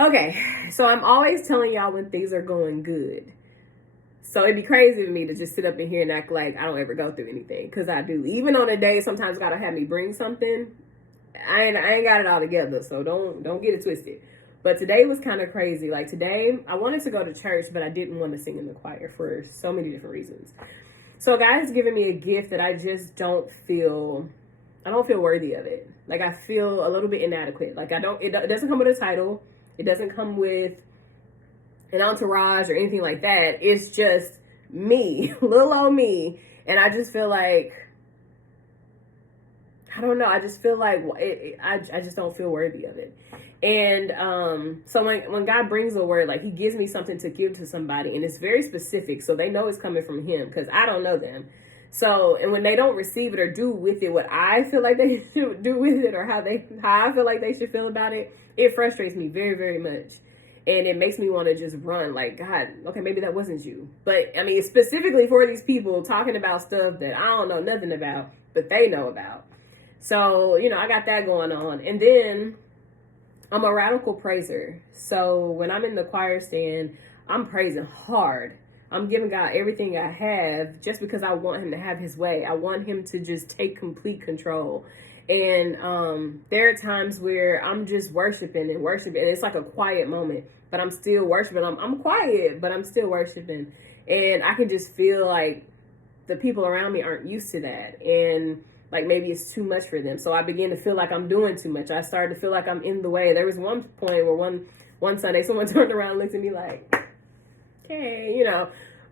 Okay, so I'm always telling y'all when things are going good. So it'd be crazy to me to just sit up in here and act like I don't ever go through anything, because I do. Even on a day, sometimes gotta have me bring something. I ain't got it all together, so don't get it twisted. But today was kind of crazy. Like today, I wanted to go to church, but I didn't want to sing in the choir for so many different reasons. So God has given me a gift that I just don't feel worthy of it. Like I feel a little bit inadequate. Like it doesn't come with a title. It doesn't come with an entourage or anything like that. It's just me, little old me. And I just feel like, I don't know. I just feel like I just don't feel worthy of it. And so when God brings a word, like he gives me something to give to somebody, and it's very specific, so they know it's coming from him, because I don't know them. So, and when they don't receive it or do with it what I feel like they should do with it, or how I feel like they should feel about it, it frustrates me very, very much. And it makes me want to just run, like, God, okay, maybe that wasn't you. But I mean, specifically for these people talking about stuff that I don't know nothing about, but they know about. So, I got that going on. And then I'm a radical praiser. So when I'm in the choir stand, I'm praising hard. I'm giving God everything I have just because I want him to have his way. I want him to just take complete control. And there are times where I'm just worshiping. And it's like a quiet moment, but I'm still worshiping. I'm quiet, but I'm still worshiping. And I can just feel like the people around me aren't used to that. And like maybe it's too much for them. So I begin to feel like I'm doing too much. I started to feel like I'm in the way. There was one point where one Sunday someone turned around and looked at me like, okay,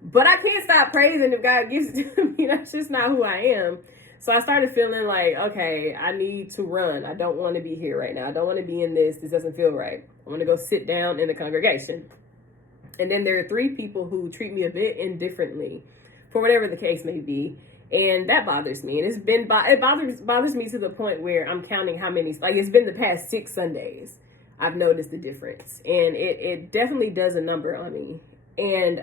but I can't stop praising if God gives it to me. That's just not who I am. So I started feeling like, okay, I need to run. I don't want to be here right now. I don't want to be in this. This doesn't feel right. I want to go sit down in the congregation. And then there are 3 people who treat me a bit indifferently, for whatever the case may be. And that bothers me. And it bothers me to the point where I'm counting how many, like it's been the past 6 Sundays I've noticed the difference. And it definitely does a number on me. And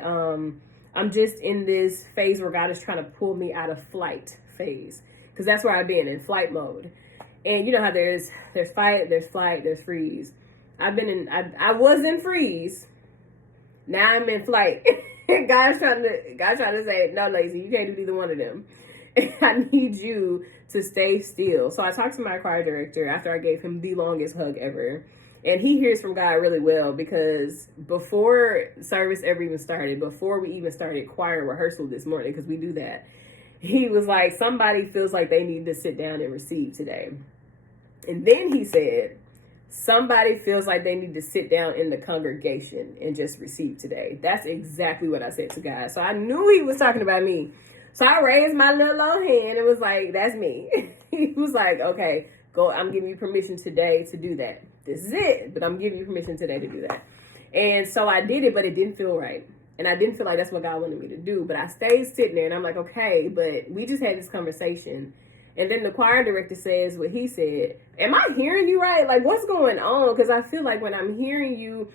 I'm just in this phase where God is trying to pull me out of flight phase. Because that's where I've been, in flight mode. And you know how there's fight, there's flight, there's freeze. I was in freeze. Now I'm in flight. God's trying to say, no, Lacey, you can't do either one of them. I need you to stay still. So I talked to my choir director after I gave him the longest hug ever. And he hears from God really well, because before service ever even started, before we even started choir rehearsal this morning, because we do that, he was like, somebody feels like they need to sit down and receive today. And then he said, somebody feels like they need to sit down in the congregation and just receive today. That's exactly what I said to God. So I knew he was talking about me. So I raised my little old hand and was like, that's me. He was like, okay, go. I'm giving you permission today to do that. This is it. But I'm giving you permission today to do that. And so I did it, but it didn't feel right. And I didn't feel like that's what God wanted me to do. But I stayed sitting there and I'm like, okay, but we just had this conversation. And then the choir director says what he said. Am I hearing you right? Like, what's going on? Because I feel like when I'm hearing you,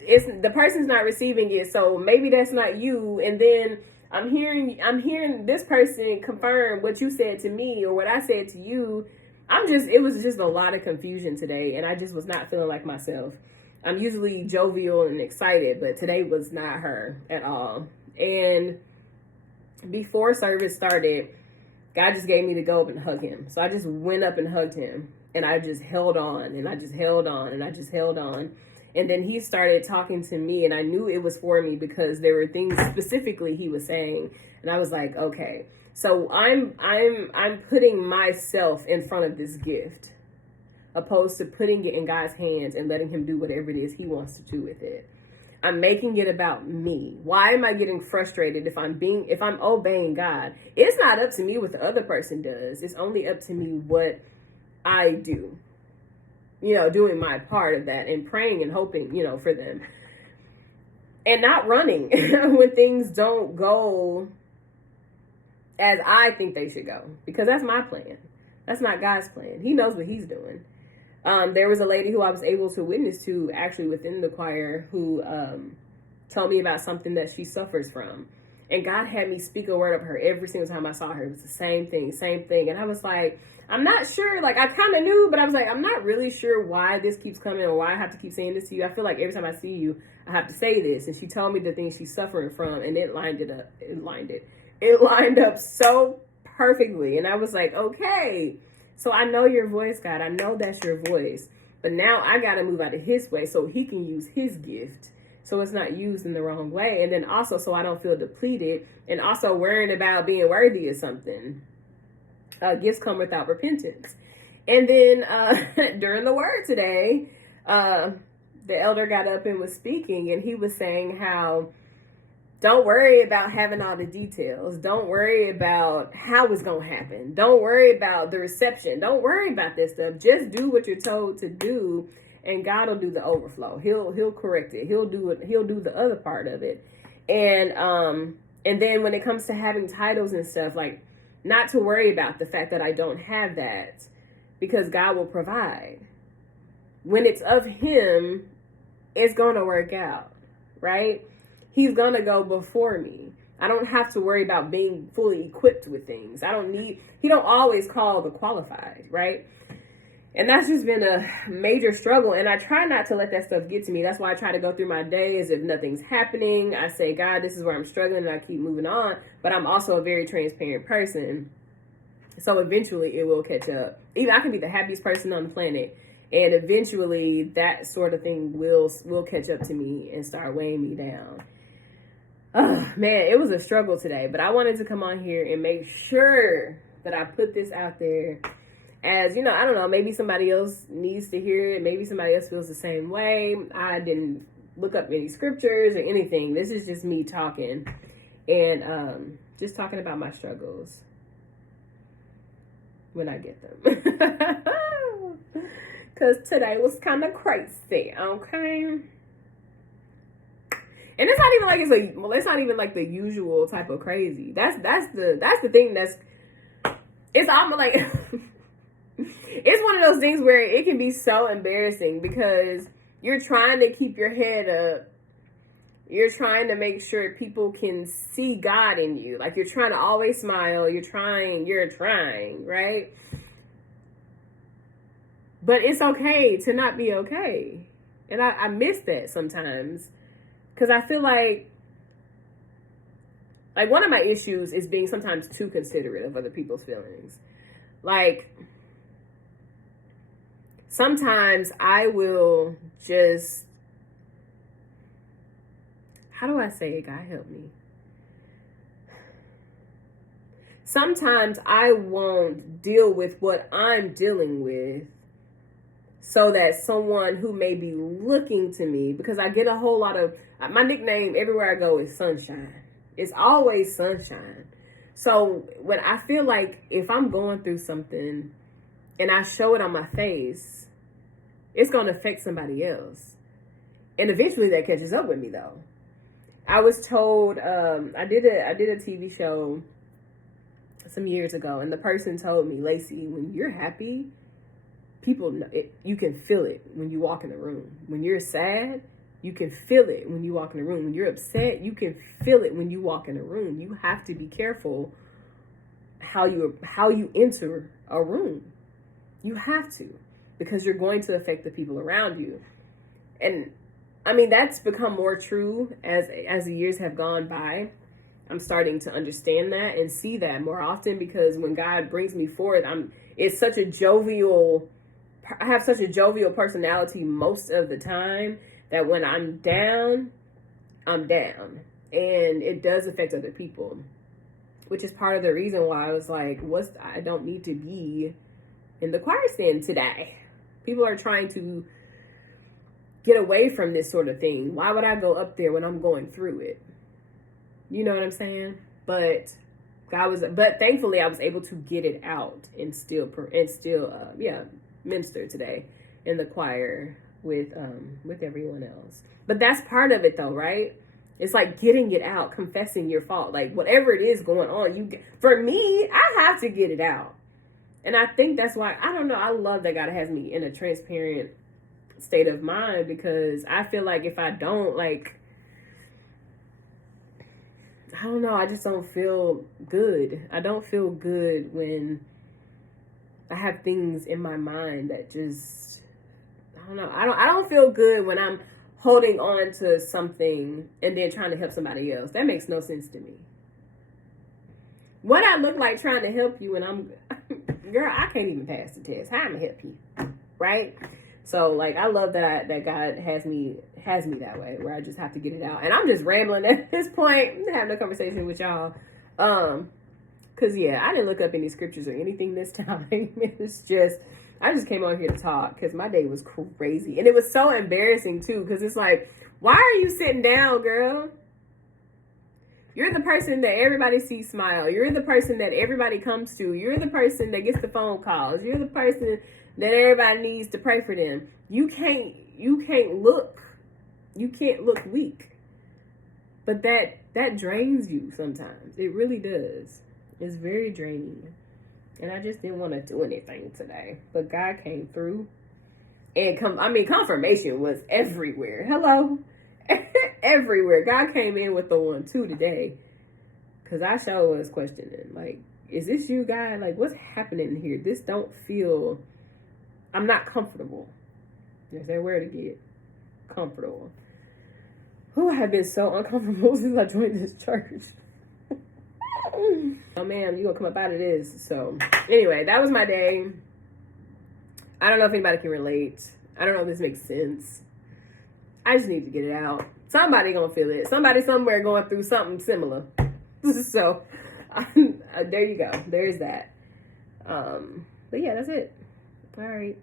it's the person's not receiving it. So maybe that's not you. And then I'm hearing this person confirm what you said to me or what I said to you. It was just a lot of confusion today. And I just was not feeling like myself. I'm usually jovial and excited, but today was not her at all. And before service started, God just gave me to go up and hug him. So I just went up and hugged him, and I just held on, and I just held on, and I just held on. And then he started talking to me, and I knew it was for me because there were things specifically he was saying. And I was like, okay, so I'm putting myself in front of this gift, opposed to putting it in God's hands and letting him do whatever it is he wants to do with it. I'm making it about me. Why am I getting frustrated if I'm obeying God? It's not up to me what the other person does. It's only up to me what I do. Doing my part of that and praying and hoping, for them. And not running when things don't go as I think they should go. Because that's my plan. That's not God's plan. He knows what he's doing. There was a lady who I was able to witness to actually within the choir who told me about something that she suffers from. And God had me speak a word of her every single time I saw her. It was the same thing. And I was like, I'm not sure. Like, I kind of knew, but I was like, I'm not really sure why this keeps coming or why I have to keep saying this to you. I feel like every time I see you, I have to say this. And she told me the things she's suffering from, and it lined up so perfectly. And I was like, okay, so I know your voice, God. I know that's your voice. But now I got to move out of his way so he can use his gift, so it's not used in the wrong way. And then also so I don't feel depleted, and also worrying about being worthy of something. Gifts come without repentance. And then during the word today, the elder got up and was speaking, and he was saying how don't worry about having all the details. Don't worry about how it's going to happen. Don't worry about the reception. Don't worry about this stuff. Just do what you're told to do, and God will do the overflow. He'll correct it. He'll do it. He'll do the other part of it. And then when it comes to having titles and stuff, like, not to worry about the fact that I don't have that, because God will provide. When it's of him, it's going to work out, right? He's going to go before me. I don't have to worry about being fully equipped with things. He don't always call the qualified, right? And that's just been a major struggle. And I try not to let that stuff get to me. That's why I try to go through my day as if nothing's happening. I say, God, this is where I'm struggling, and I keep moving on. But I'm also a very transparent person. So eventually it will catch up. Even I can be the happiest person on the planet, and eventually that sort of thing will catch up to me and start weighing me down. Oh, man, it was a struggle today, but I wanted to come on here and make sure that I put this out there as, I don't know, maybe somebody else needs to hear it. Maybe somebody else feels the same way. I didn't look up any scriptures or anything. This is just me talking and just talking about my struggles when I get them. Because today was kind of crazy, okay? And it's not even like it's not even like the usual type of crazy. That's the thing it's almost like it's one of those things where it can be so embarrassing because you're trying to keep your head up. You're trying to make sure people can see God in you. Like, you're trying to always smile. You're trying, right? But it's okay to not be okay. And I miss that sometimes. Because I feel like one of my issues is being sometimes too considerate of other people's feelings. Like, sometimes I will just, how do I say it? God help me. Sometimes I won't deal with what I'm dealing with so that someone who may be looking to me, because I get a whole lot of, my nickname everywhere I go is Sunshine. It's always sunshine. So when I feel like if I'm going through something and I show it on my face, it's going to affect somebody else. And eventually that catches up with me, though. I was told, I did a TV show some years ago, and the person told me, Lacey, when you're happy, people know it, you can feel it when you walk in the room. When you're sad, you can feel it when you walk in the room. When you're upset, you can feel it when you walk in the room. You have to be careful how you enter a room. You have to, because you're going to affect the people around you. And I mean, that's become more true as the years have gone by. I'm starting to understand that and see that more often, because when God brings me forth, I have such a jovial personality most of the time that when I'm down, I'm down. And it does affect other people, which is part of the reason why I was like, I don't need to be in the choir stand today. People are trying to get away from this sort of thing. Why would I go up there when I'm going through it? You know what I'm saying? But thankfully I was able to get it out and still minister today in the choir with everyone else. But that's part of it, though, right? It's like getting it out, confessing your fault, like whatever it is going on. For me, I have to get it out, and I think that's why, I don't know. I love that God has me in a transparent state of mind, because I feel like if I don't, like, I don't know. I just don't feel good. I don't feel good when I have things in my mind that just, I don't know. I don't feel good when I'm holding on to something and then trying to help somebody else. That makes no sense to me. What I look like trying to help you and I'm, girl, I can't even pass the test. How am I gonna help you? Right? So like I love that God has me that way where I just have to get it out. And I'm just rambling at this point, I'm having a conversation with y'all. Cause yeah, I didn't look up any scriptures or anything this time. It's just I just came on here to talk because my day was crazy. And it was so embarrassing too, because it's like, why are you sitting down, girl? You're the person that everybody sees smile. You're the person that everybody comes to. You're the person that gets the phone calls. You're the person that everybody needs to pray for them. You can't look weak. But that drains you sometimes. It really does. It's very draining. And I just didn't want to do anything today. But God came through. And confirmation was everywhere. Hello? Everywhere. God came in with the 1-2 today. Because I sure was questioning. Like, is this you, God? Like, what's happening here? This don't feel... I'm not comfortable. There's that word again. Comfortable. Who I have been so uncomfortable since I joined this church. Oh man, you gonna come up out of this. So anyway, that was my day. I don't know if anybody can relate. I don't know if this makes sense. I just need to get it out. Somebody gonna feel it. Somebody somewhere going through something similar. So there you go. There's that. But yeah, that's it. All right.